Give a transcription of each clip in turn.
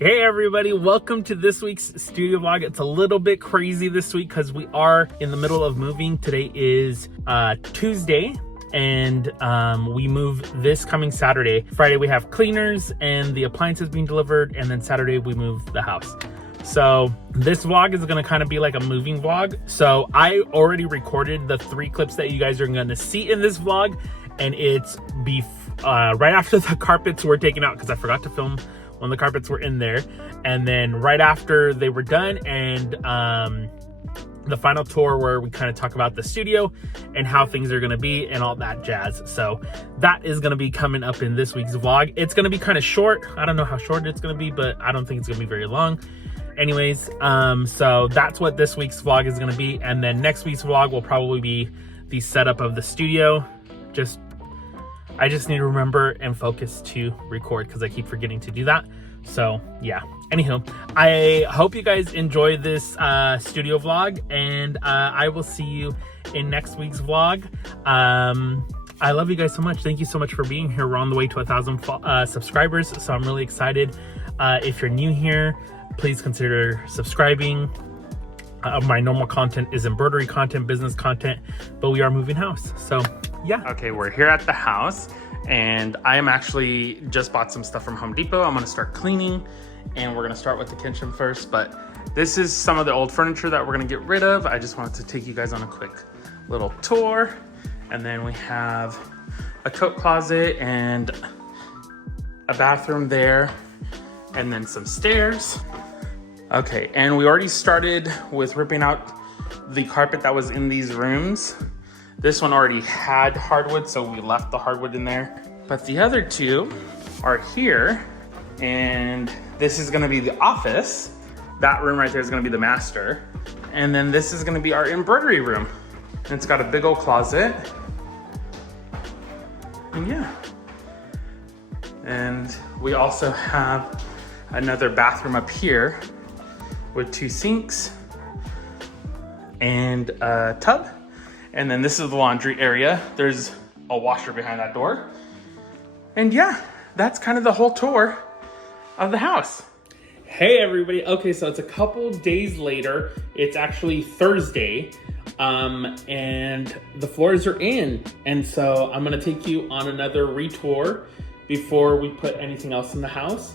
Hey everybody, welcome to this week's studio vlog. It's a little bit crazy this week because we are in the middle of moving. Today is Tuesday and we move this coming Saturday. Friday we have cleaners and the appliances being delivered, and then Saturday we move the house. So this vlog is gonna kind of be like a moving vlog. So I already recorded the 3 clips that you guys are gonna see in this vlog, and it's right after the carpets were taken out because I forgot to film when the carpets were in there, and then right after they were done, and the final tour where we kind of talk about the studio and how things are going to be and all that jazz. So that is going to be coming up in this week's vlog. It's going to be kind of short. I don't know how short it's going to be, but I don't think it's going to be very long. Anyways, so that's what this week's vlog is going to be, and then next week's vlog will probably be the setup of the studio. I just need to remember and focus to record because I keep forgetting to do that. So yeah, anywho, I hope you guys enjoy this studio vlog, and I will see you in next week's vlog. I love you guys so much. Thank you so much for being here. We're on the way to 1,000 subscribers, so I'm really excited. If you're new here, please consider subscribing. My normal content is embroidery content, business content, but we are moving house, so yeah. Okay, we're here at the house, and I am actually just bought some stuff from Home Depot. I'm gonna start cleaning, and we're gonna start with the kitchen first, but this is some of the old furniture that we're gonna get rid of. I just wanted to take you guys on a quick little tour. And then we have a coat closet and a bathroom there, and then some stairs. Okay, and we already started with ripping out the carpet that was in these rooms. This one already had hardwood, so we left the hardwood in there. But the other 2 are here, and this is gonna be the office. That room right there is gonna be the master. And then this is gonna be our embroidery room. And it's got a big old closet. And yeah. And we also have another bathroom up here with 2 sinks and a tub. And then this is the laundry area. There's a washer behind that door. And yeah, that's kind of the whole tour of the house. Hey everybody. Okay, so it's a couple days later. It's actually Thursday. And the floors are in. And so I'm gonna take you on another retour before we put anything else in the house.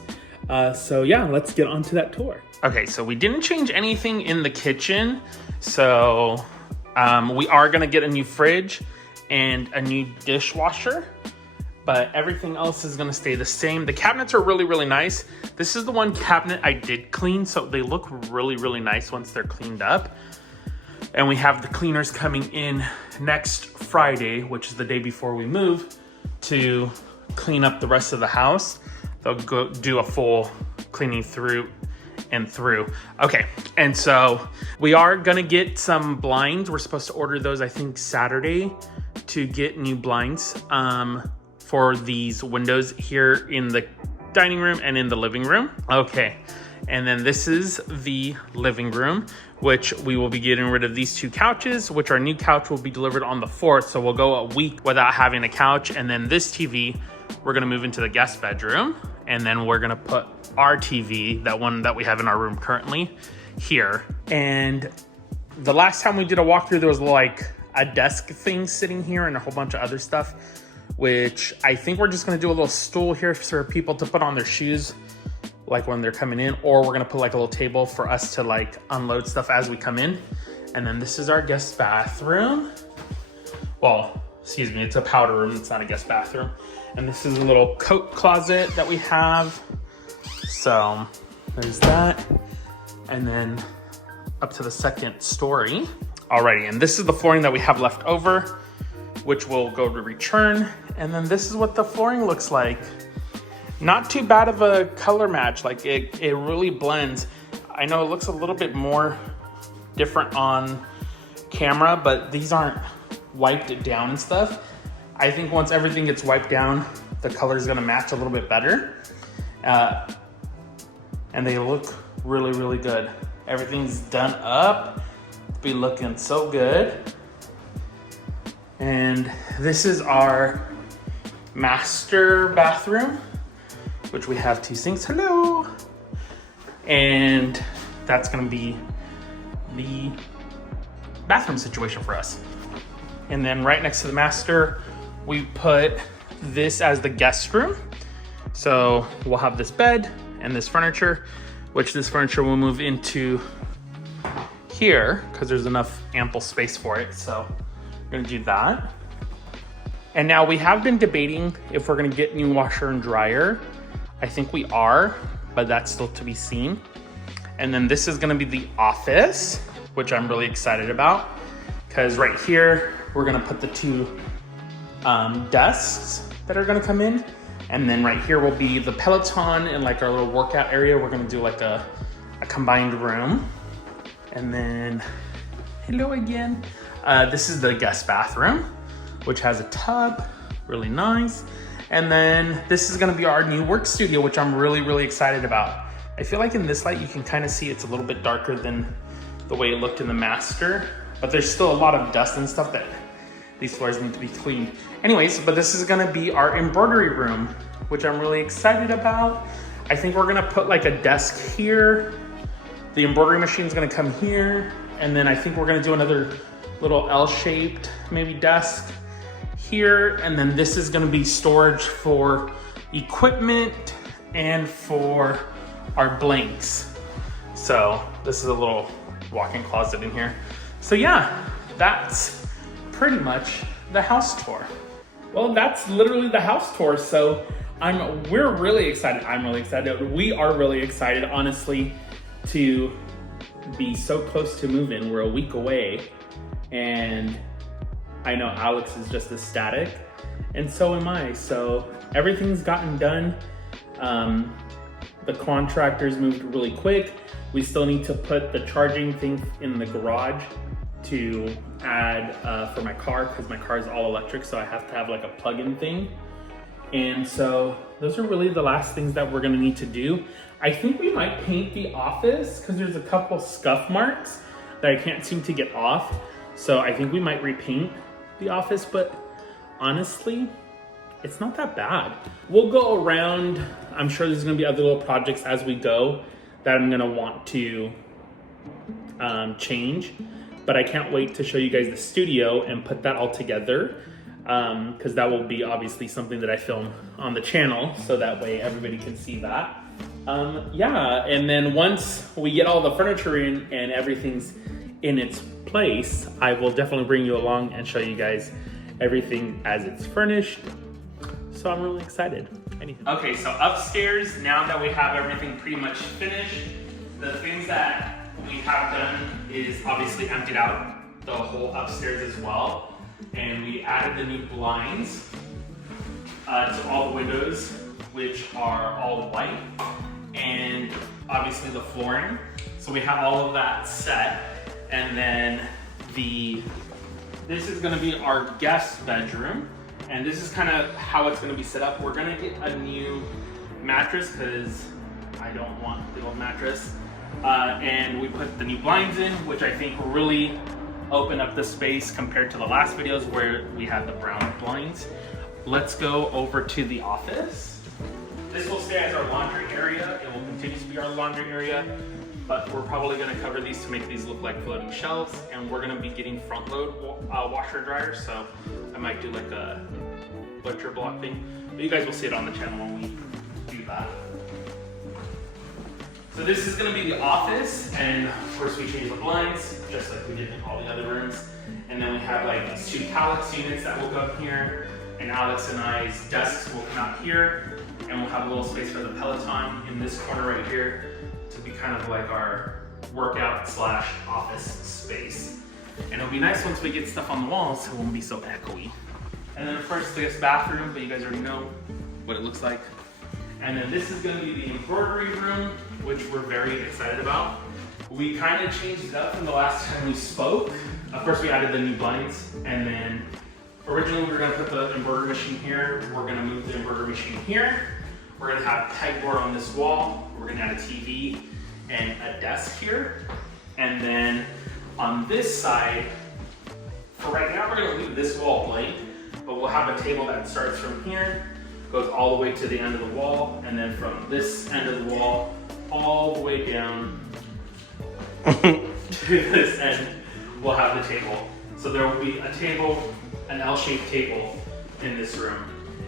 So yeah, let's get on to that tour. Okay, so we didn't change anything in the kitchen. So we are gonna get a new fridge and a new dishwasher, but everything else is gonna stay the same. The cabinets are really, really nice. This is the one cabinet I did clean, so they look really, really nice once they're cleaned up. And we have the cleaners coming in next Friday, which is the day before we move, to clean up the rest of the house. They'll go do a full cleaning through and through. Okay, and so we are gonna get some blinds. We're supposed to order those, I think, Saturday to get new blinds for these windows here in the dining room and in the living room. Okay, and then this is the living room, which we will be getting rid of these 2 couches, which our new couch will be delivered on the 4th. So we'll go a week without having a couch. And then this TV, we're gonna move into the guest bedroom. And then we're gonna put our TV, that one that we have in our room currently, here. And the last time we did a walkthrough, there was like a desk thing sitting here and a whole bunch of other stuff, which I think we're just gonna do a little stool here for people to put on their shoes, like when they're coming in, or we're gonna put like a little table for us to like unload stuff as we come in. And then this is our guest bathroom. Well, excuse me, it's a powder room, it's not a guest bathroom. And this is a little coat closet that we have. So there's that. And then up to the 2nd story. Alrighty, and this is the flooring that we have left over, which will go to return. And then this is what the flooring looks like. Not too bad of a color match. Like it really blends. I know it looks a little bit more different on camera, but these aren't wiped down and stuff. I think once everything gets wiped down, the color is gonna match a little bit better. And they look really, really good. Everything's done up, be looking so good. And this is our master bathroom, which we have 2 sinks. Hello. And that's gonna be the bathroom situation for us. And then right next to the master, we put this as the guest room. So we'll have this bed and this furniture, which this furniture will move into here because there's enough ample space for it. So we're gonna do that. And now we have been debating if we're gonna get new washer and dryer. I think we are, but that's still to be seen. And then this is gonna be the office, which I'm really excited about, because right here, we're gonna put the two desks that are gonna come in. And then right here will be the Peloton and like our little workout area. We're gonna do like a combined room. And then, hello again. This is the guest bathroom, which has a tub, really nice. And then this is gonna be our new work studio, which I'm really, really excited about. I feel like in this light, you can kind of see it's a little bit darker than the way it looked in the master, but there's still a lot of dust and stuff that these floors need to be cleaned. Anyways, but this is gonna be our embroidery room, which I'm really excited about. I think we're gonna put like a desk here. The embroidery machine's gonna come here. And then I think we're gonna do another little L-shaped maybe desk here. And then this is gonna be storage for equipment and for our blanks. So this is a little walk-in closet in here. So yeah, that's pretty much the house tour. Well, that's literally the house tour. So we're really excited. I'm really excited. We are really excited, honestly, to be so close to move-in. We're a week away, and I know Alex is just ecstatic, and so am I. So everything's gotten done. The contractors moved really quick. We still need to put the charging thing in the garage to add for my car, because my car is all electric, so I have to have like a plug-in thing. And so those are really the last things that we're gonna need to do. I think we might paint the office because there's a couple scuff marks that I can't seem to get off. So I think we might repaint the office, but honestly, it's not that bad. We'll go around. I'm sure there's gonna be other little projects as we go that I'm gonna want to change, but I can't wait to show you guys the studio and put that all together, because that will be obviously something that I film on the channel, so that way everybody can see that. Yeah, and then once we get all the furniture in and everything's in its place, I will definitely bring you along and show you guys everything as it's furnished. So I'm really excited. Okay, so upstairs, now that we have everything pretty much finished, the things that we have done is obviously emptied out the whole upstairs as well. And we added the new blinds to all the windows, which are all white, and obviously the flooring. So we have all of that set. And then this is gonna be our guest bedroom. And this is kind of how it's gonna be set up. We're gonna get a new mattress because I don't want the old mattress. And we put the new blinds in, which I think really open up the space compared to the last videos where we had the brown blinds. Let's go over to the office. This will stay as our laundry area. It will continue to be our laundry area, but we're probably gonna cover these to make these look like floating shelves, and we're gonna be getting front load washer dryer, so I might do like a butcher block thing, but you guys will see it on the channel when we do that. So this is gonna be the office, and of course we change the blinds, just like we did in all the other rooms. And then we have like these two Alex units that will go up here, and Alex and I's desks will come out here, and we'll have a little space for the Peloton in this corner right here to be kind of like our workout / office space. And it'll be nice once we get stuff on the walls, so it won't be so echoey. And then of course this bathroom, but you guys already know what it looks like. And then this is gonna be the embroidery room, which we're very excited about. We kind of changed it up from the last time we spoke. Of course we added the new blinds, and then originally we were gonna put the embroidery machine here. We're gonna move the embroidery machine here. We're gonna have pegboard on this wall. We're gonna add a TV and a desk here. And then on this side, for right now, we're gonna leave this wall blank, but we'll have a table that starts from here, goes all the way to the end of the wall, and then from this end of the wall, all the way down to this end, we'll have the table. So there will be a table, an L-shaped table in this room.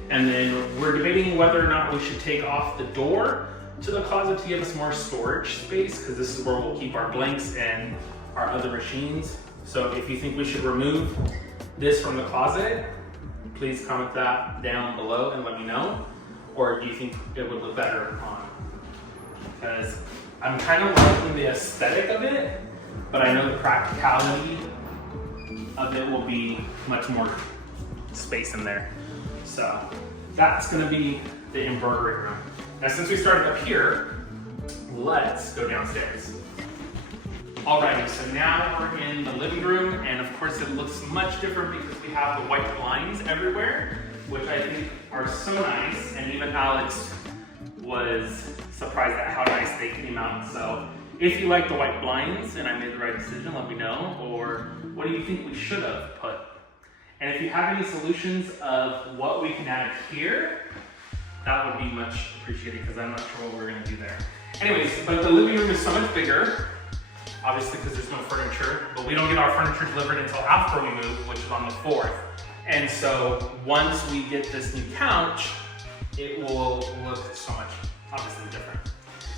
And then we're debating whether or not we should take off the door to the closet to give us more storage space, because this is where we'll keep our blanks and our other machines. So if you think we should remove this from the closet, please comment that down below and let me know. Or do you think it would look better on? Because I'm kind of liking the aesthetic of it, but I know the practicality of it will be much more space in there. So that's gonna be the embroidery room. Now, since we started up here, let's go downstairs. Alrighty, so now we're in the living room, and of course it looks much different because we have the white blinds everywhere, which I think are so nice, and even Alex was surprised at how nice they came out. So if you like the white blinds and I made the right decision, let me know, or what do you think we should have put? And if you have any solutions of what we can add here, that would be much appreciated, because I'm not sure what we're gonna do there. Anyways, but the living room is so much bigger, obviously because there's no furniture, but we don't get our furniture delivered until after we move, which is on the 4th. And so once we get this new couch, it will look so much, obviously, different.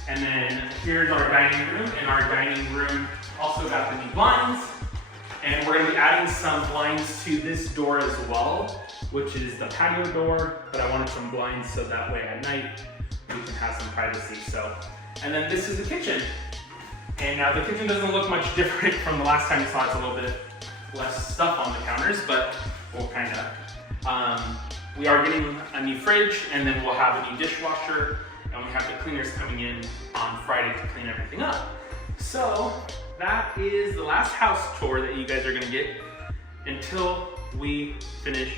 And then here's our dining room, and our dining room also got the new blinds. And we're gonna be adding some blinds to this door as well, which is the patio door, but I wanted some blinds so that way at night we can have some privacy. So, and then this is the kitchen. And now the kitchen doesn't look much different from the last time you saw it. It's a little bit less stuff on the counters, but we'll kind of. We are getting a new fridge, and then we'll have a new dishwasher, and we have the cleaners coming in on Friday to clean everything up. So that is the last house tour that you guys are gonna get until we finish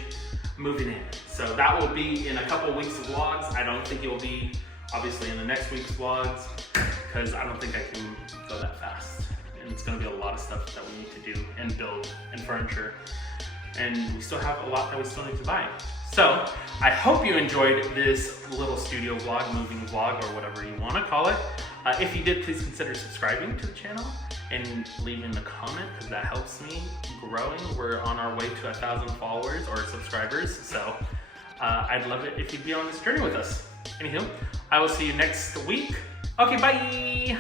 moving in. So that will be in a couple weeks of vlogs. I don't think it will be obviously in the next week's vlogs, because I don't think I can go that fast. And it's gonna be a lot of stuff that we need to do and build and furniture. And we still have a lot that we still need to buy. So I hope you enjoyed this little studio vlog, moving vlog, or whatever you wanna call it. If you did, please consider subscribing to the channel and leaving a comment, because that helps me growing. We're on our way to 1,000 followers or subscribers. So I'd love it if you'd be on this journey with us. Anywho, I will see you next week. Okay, bye.